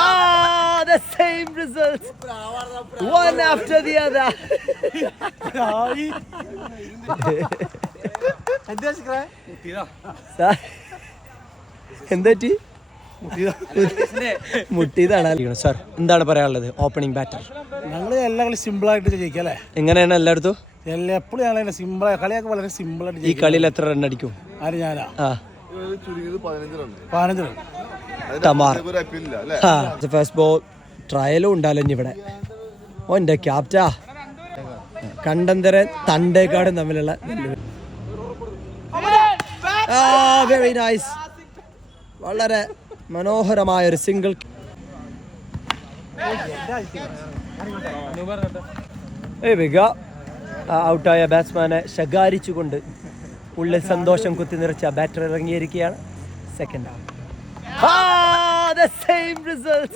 Ah, the same result. One after the other. എന്താ മുട്ടിയതാണ് sir. എന്താണ് പറയാനുള്ളത് ഓപ്പണിംഗ് ബാറ്റർ? ഞങ്ങൾ എല്ലാ കളി സിമ്പിൾ ആയിട്ട് ജയിക്കാം അല്ലേ? എങ്ങനെയാണ് എല്ലായിടത്തും? എപ്പോഴും ഞങ്ങൾ സിമ്പിൾ കളിയൊക്കെ വളരെ സിമ്പിൾ ആയിട്ട്. ഈ കളിയിൽ എത്ര റൺ അടിക്കും? ആര്? ഞാനാ? 15 റൺ. ഫസ്റ്റ് ബോൾ ട്രയലും ഉണ്ടല്ലോ ഇവിടെ. ഓന്റെ ക്യാപ്റ്റാ കണ്ടന്തരൻ തണ്ടേക്കാടും തമ്മിലുള്ള വെരി നൈസ്. വളരെ മനോഹരമായ ഒരു സിംഗിൾ. ഔട്ടായ ബാറ്റ്സ്മാനെ ശകാരിച്ചുകൊണ്ട് ഉള്ളിൽ സന്തോഷം കുത്തി നിറച്ച ബാറ്റർ ഇറങ്ങിയിരിക്കുകയാണ്. Second half. The same result.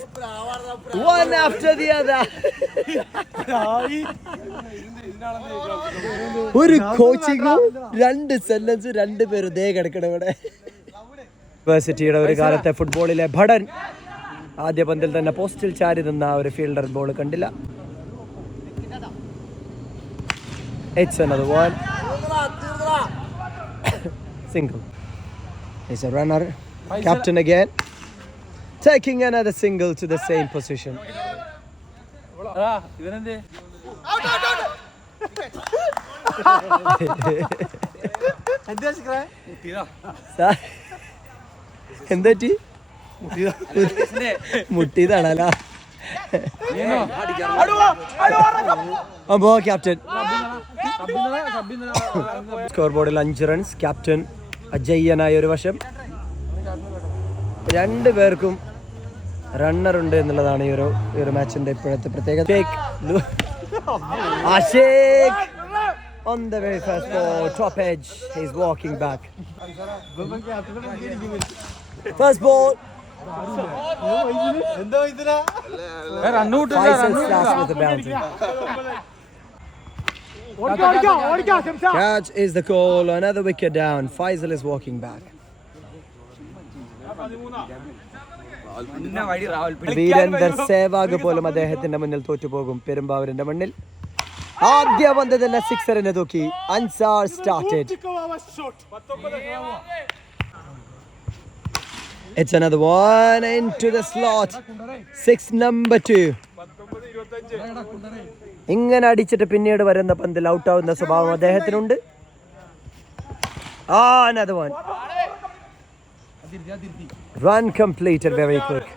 One after the other. ഒരു കോച്ചിങ്ങും 2 സെന്റൻസ് 2 പേര് ദേ കിടക്കണം ഇവിടെ. യൂണിവേഴ്സിറ്റിയുടെ ഒരു കാലത്തെ ഫുട്ബോളിലെ ഭടൻ ആദ്യ പന്തിൽ തന്നെ പോസ്റ്റിൽ ചാരി നിന്ന ഒരു ഫീൽഡർ ബോൾ കണ്ടില്ല. It's another one. Single. It's a runner. Captain again. Taking another single to the same position. എന്താ മുട്ടിയതാണല്ലോ. അപ്പോ ക്യാപ്റ്റൻ സ്കോർ ബോർഡിൽ 5 റൺസ്. ക്യാപ്റ്റൻ അജയ്യനായ ഒരു വശം. 2 പേർക്കും റണ്ണർ ഉണ്ട് എന്നുള്ളതാണ് ഈ ഒരു മാച്ചിന്റെ ഇപ്പോഴത്തെ പ്രത്യേകത. ആഷേഖ് on the very first ball, top edge, he's walking back. First ball. Faisal slash with the boundary. Catch is the call. Another wicket down. Faisal is walking back. Virender Sehwag പോലും അദ്ദേഹത്തിന്റെ മുന്നിൽ തോറ്റുപോകും പെരുമ്പാവൂരിന്റെ മണ്ണിൽ. ആദ്യ പന്ത് തന്നെ സിക്സറിനെ തൂക്കി. Ansar started. It's another one into the slot. 6 number 2. ഇങ്ങനെ അടിച്ചിട്ട് പിന്നീട് വരുന്ന പന്തിൽ ഔട്ടാവുന്ന സ്വഭാവം അദ്ദേഹത്തിനുണ്ട്. Another one. Run completed very quick.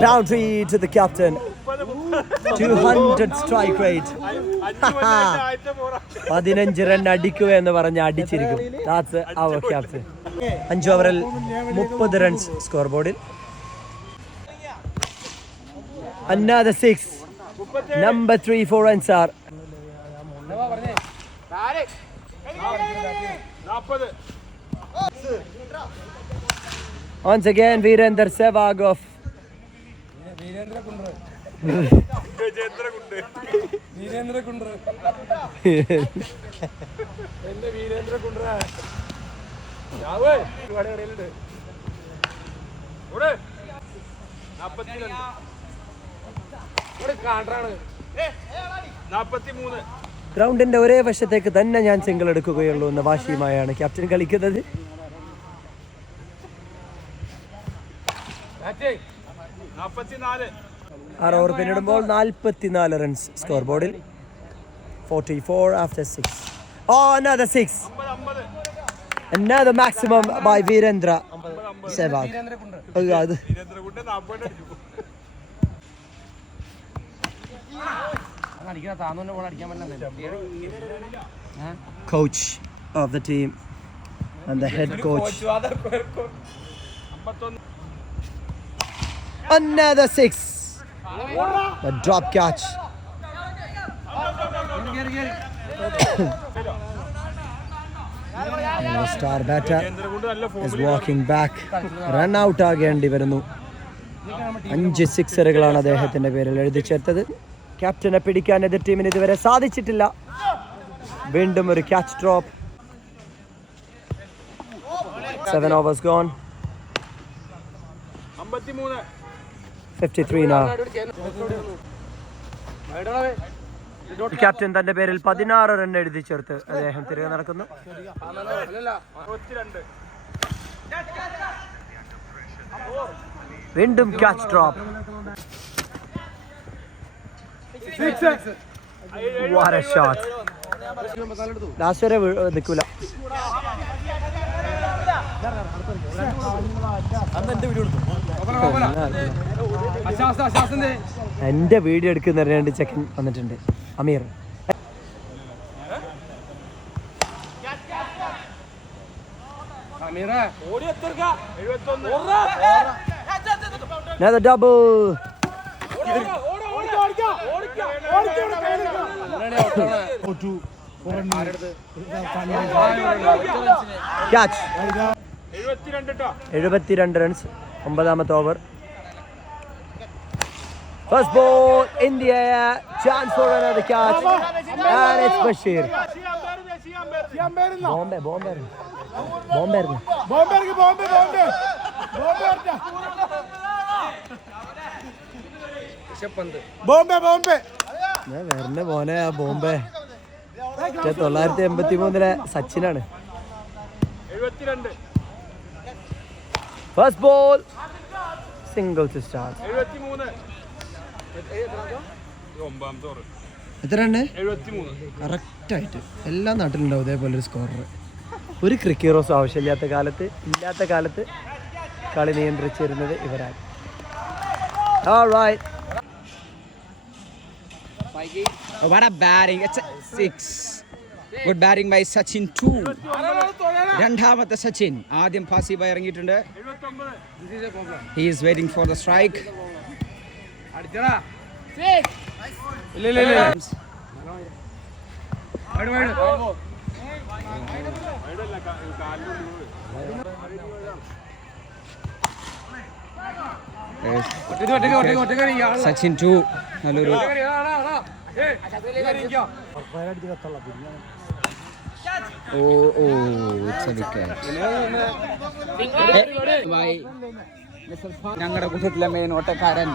Boundary to the captain. 200 strike rate. 15 run അടിക്കുക എന്ന് പറഞ്ഞ് അടിച്ചിരിക്കും. That's our captain. 5 ഓവറിൽ 30 റൺസ് സ്കോർ ബോർഡിൽ. Another 6. Number 3 for Ansar. Once again Virender Sehwag of ഗ്രൗണ്ടിന്റെ ഒരേ വശത്തേക്ക് തന്നെ ഞാൻ സിംഗിൾ എടുക്കുകയുള്ളൂ എന്ന വാശിയുമായാണ് ക്യാപ്റ്റൻ കളിക്കുന്നത്. 6 ഓവർ പിന്നിടുമ്പോൾ 44 റൺസ് സ്കോർ ബോർഡിൽ. 44 after 6. Another 6. Another maximum by Virendra Sehwag. Coach of the team and the head coach. Another 6. A drop catch. And the star batter is walking back. Run out ആകേണ്ടി വരുന്നു. 5 സിക്സറുകളാണ് അദ്ദേഹത്തിന്റെ പേരിൽ എഴുതി ചേർത്തത്. ക്യാപ്റ്റനെ പിടിക്കാൻ എതിർ ടീമിന് ഇതുവരെ സാധിച്ചിട്ടില്ല. വീണ്ടും ഒരു catch drop. 7 overs gone. 53 now. Captain തന്റെ പേരിൽ 16 റൺ എഴുതി ചേർത്ത് അദ്ദേഹം തിരികെ നടക്കുന്നു. വീണ്ടും catch drop. What a shot. Last വരെ നിൽക്കൂല. എന്റെ വീഡിയോ എടുക്കുന്ന 2 ചെക്കൻ വന്നിട്ടുണ്ട്. അമീർ ഡബിൾ. ക്യാച്ച്. 72 റൺസ്. 9ാമത്തെ over. First ball in the air, chance for another catch, and it's Bashir. വരണ മോനെ ആ ബോംബെ 1983 സച്ചിനാണ്. First ball single to start. എത്രയാണ്? കറക്റ്റായിട്ട് എല്ലാ നാട്ടിലുണ്ടാവും ഇതേപോലെ ഒരു സ്കോറർ. ഒരു ക്രിക്കറോസ് ആവശ്യമില്ലാത്ത കാലത്ത് കളി നിയന്ത്രിച്ചിരുന്നത് ഇവരാണ്. Alright. What a batting. It's a 6. Good batting by Sachin 2. രണ്ടാമത്തെ സച്ചിൻ ആദ്യം പാസീവായി ഇറങ്ങിയിട്ടുണ്ട്. He is waiting for the strike. Sachin 2. നല്ലൊരു it's a wicket. ഞങ്ങളുടെ കൂട്ടത്തിലെ main ഓട്ടക്കാരൻ.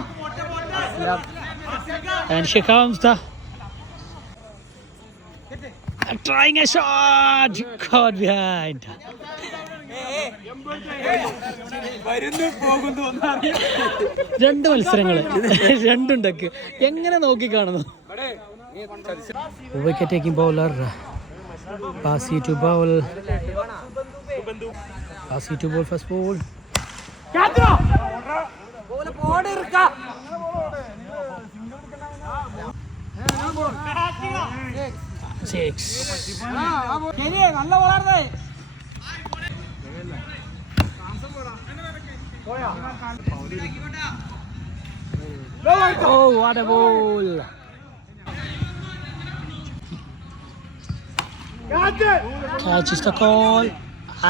And here comes the trying a shot, caught behind. രണ്ട് മത്സരങ്ങള് രണ്ടുണ്ടക്ക് എങ്ങനെ നോക്കി കാണുന്നു. Wicket taking bowler Pasi to bowl first ball. Six. Oh, what a ball. Catch is the call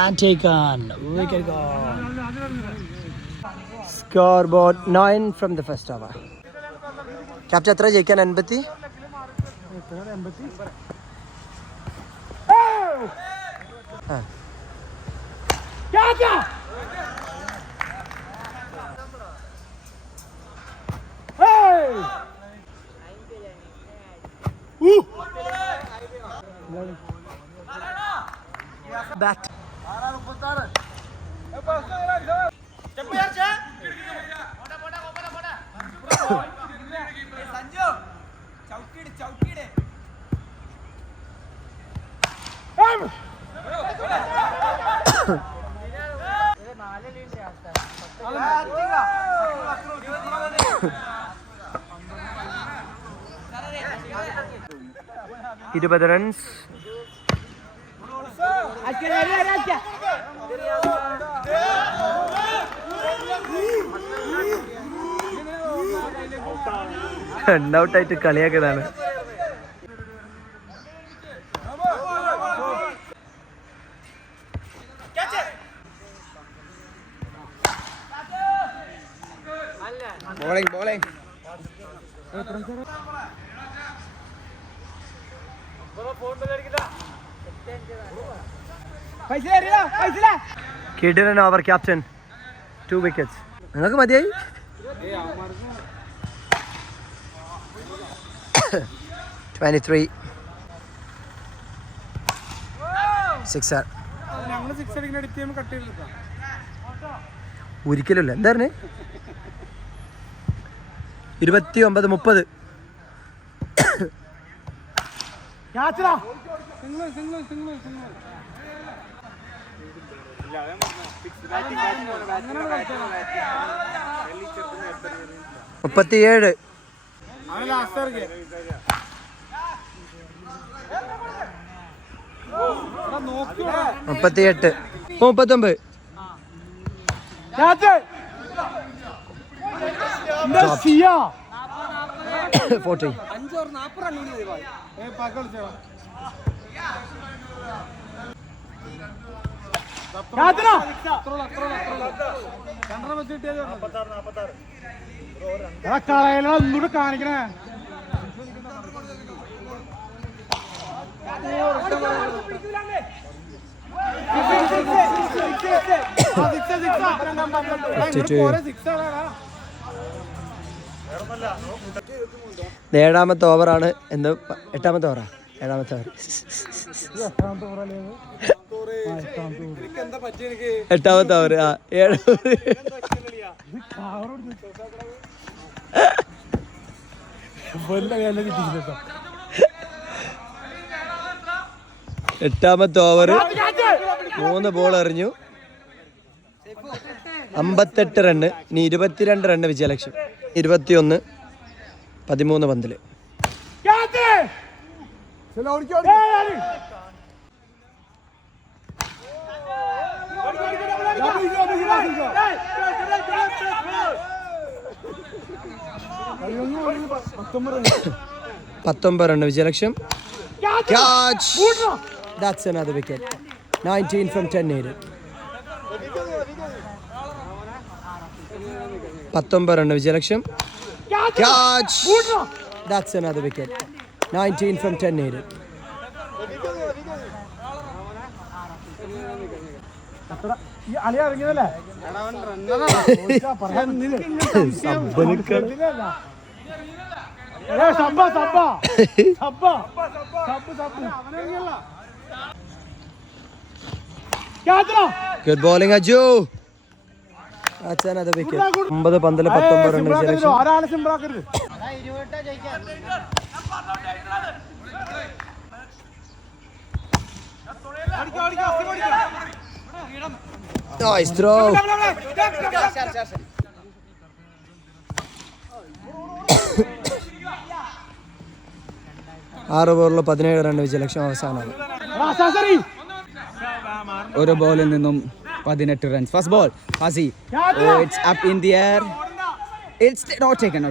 and taken. Wicket gone. Scoreboard 9 from the first over. Captain എത്ര ജയിക്കാൻ? 80. Bat. ഇരുപത് runs. റണ്ണൗട്ടായിട്ട് കളിയാക്കതാണ്. bowling. പൈസ കിടിലൻ ഓവർ ക്യാപ്റ്റൻ. 2 wickets. നിങ്ങൾക്ക് മതിയായി? 23. 6. ഒരിക്കലുമില്ല. എന്തായിരുന്നു? 29-30. മുപ്പത്തിയേഴ്. 38. 39. 40. ഒന്നുകൂടെ കാണിക്കണേ. ഏഴാമത്തെ ഓവറാണ്. എന്ന് 8ാമത്തെ ഓവറാ? 7ാമത്തെ ഓവർ. 8ാമത്തെ ഓവർ. 8ാമത്തെ ഓവർ. 3 ബോൾ എറിഞ്ഞു. 58 റണ്ണ്. ഇനി 22 റണ്ണ് വിജയലക്ഷ്യം. 21. 13 പന്തില്. പത്തൊമ്പത് റണ്ണ് വിജയലക്ഷ്യം. Catch! That's another wicket. 19 from 10 needed. 19 run വിജയലക്ഷ്യം. Catch! That's another wicket. 19 from 10 needed. Ali ഇറങ്ങിയതല്ലേ? Good bowling, Aju. That's another wicket. 9 പന്തില് 19 റണ്ണ് വിജയലക്ഷ്യം. ആരാണ് സിമ്പിൾ ആക്കരുത്. Nice throw. 6 ബോളിൽ 17 റണ്ണ് വിജയലക്ഷ്യം. അവസാനമാണ്. ഒരു ബോളിൽ നിന്നും 18 runs. First ball Fasi. It's up in the air. It's not taken.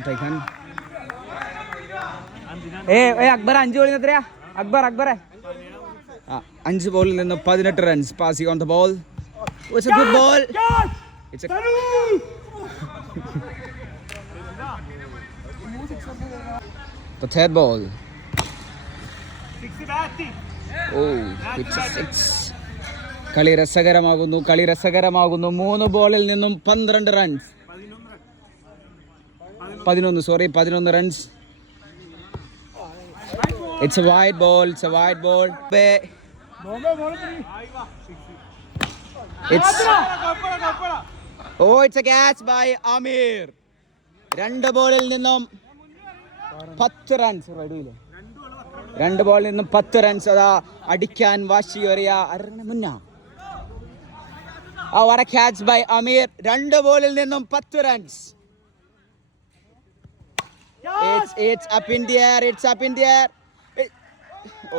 Akbar 5 ബോളിൽ എത്രയാ? അക്ബർ 5 ബോളിൽ നിന്നും 18 runs. Fasi on the ball. It's a good ball. It's a the third ball. Oh, it's a 6. കളി രസകരമാകുന്നു. 3 ബോളിൽ നിന്നും 12 runs. 11 runs. It's a wide ball. It's a catch by Amir. 2 ബോളിൽ നിന്നും 10 runs. 2 ബോളിൽ നിന്നും 10 റൺസ്. അതാ അടിക്കാൻ വാശിയേറിയ മുന്ന. What a catch by Amir. 2 ബോളിൽ നിന്നും 10 runs. It's up in the air.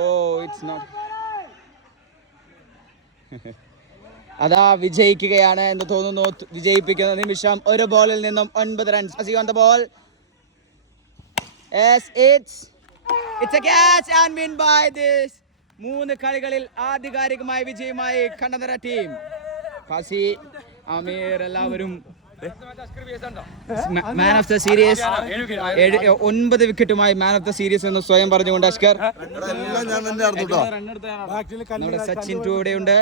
Oh, it's not. അതാ വിജയിക്കുകയാണ് എന്ന് തോന്നുന്നു. വിജയിപ്പിക്കുന്ന നിമിഷം. 1 ബോളിൽ നിന്നും 9 runs. on the ball. Yes, it's a catch and win by this. 3 കളികളിൽ ആധികാരികമായ വിജയമായി കണ്ണന്തര ടീം. ഫാസി, ആമിർ എല്ലാവരും മാൻ ഓഫ് ദ സീരീസ്. 9 വിക്കറ്റുമായി മാൻ ഓഫ് ദ സീരീസ് എന്ന് സ്വയം പറഞ്ഞുകൊണ്ട് അഷ്കർ. നമ്മുടെ സച്ചിൻ 2 ഇവിടെ ഉണ്ട്.